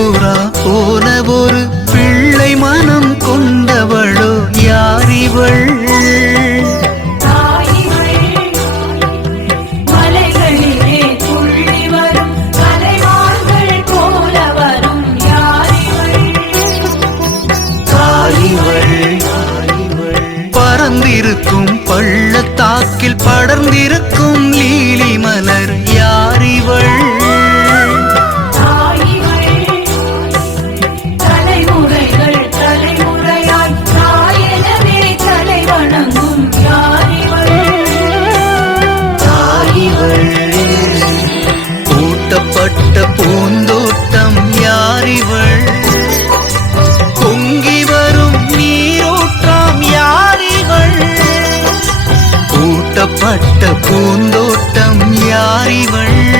புறா போல ஒரு பிள்ளை மனம் கொண்டவளோ யாரிவள்? பறந்திருக்கும் பள்ளத்தாக்கில் படர்ந்திருக்கும் பூந்தோட்டம் யாரிவள்? பொங்கி வரும் நீரோட்டம் யாரிவள்? கூட்டப்பட்ட பூந்தோட்டம் யாரிவள்?